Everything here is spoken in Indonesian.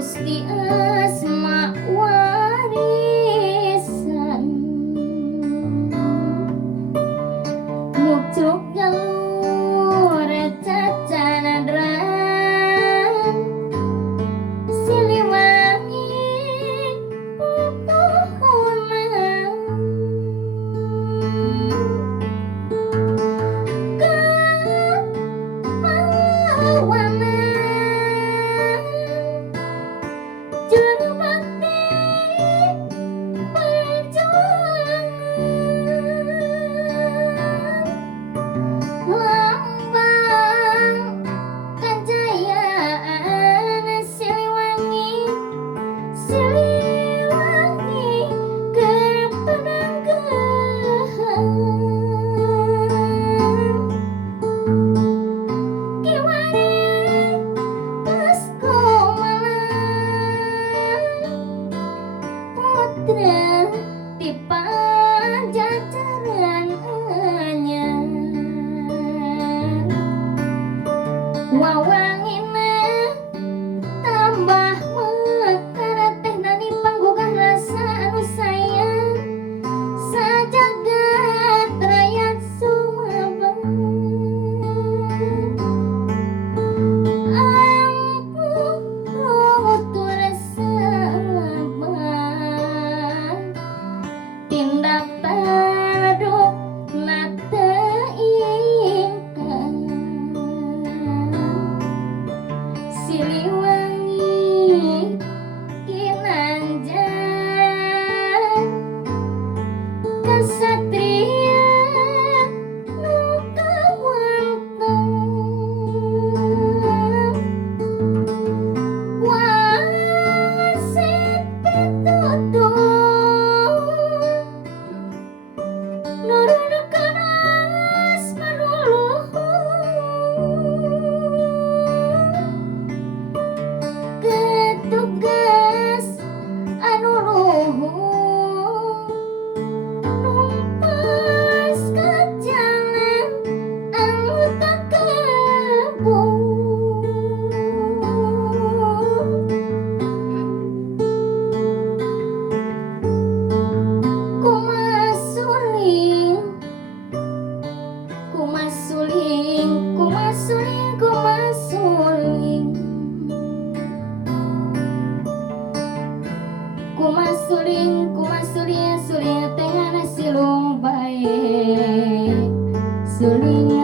Gusti asma warisan mucuk galur cacanadran Siliwangi pupuhunan kepahlawanan juru bakti perjuangan lambang kejayaan Siliwangi Siliwangi kepenanggahan kiwari kaskomalan putra di pajajaran anyar wawangina tambah mekar teh nani panggugah rasa anu sayang sajagat rakyat sumabang ampuh tutur sabang tindak taduk nate ingkang Siliwangi kinanjar kasatria nu kawanteng wasit pitutur nurunekeun asma ketugas anu luhur numpas ka jalan anu tak kebun kumasuling kumasuling kumasuling kumasuling kumasuling kumasuling suling tengah silung bae suling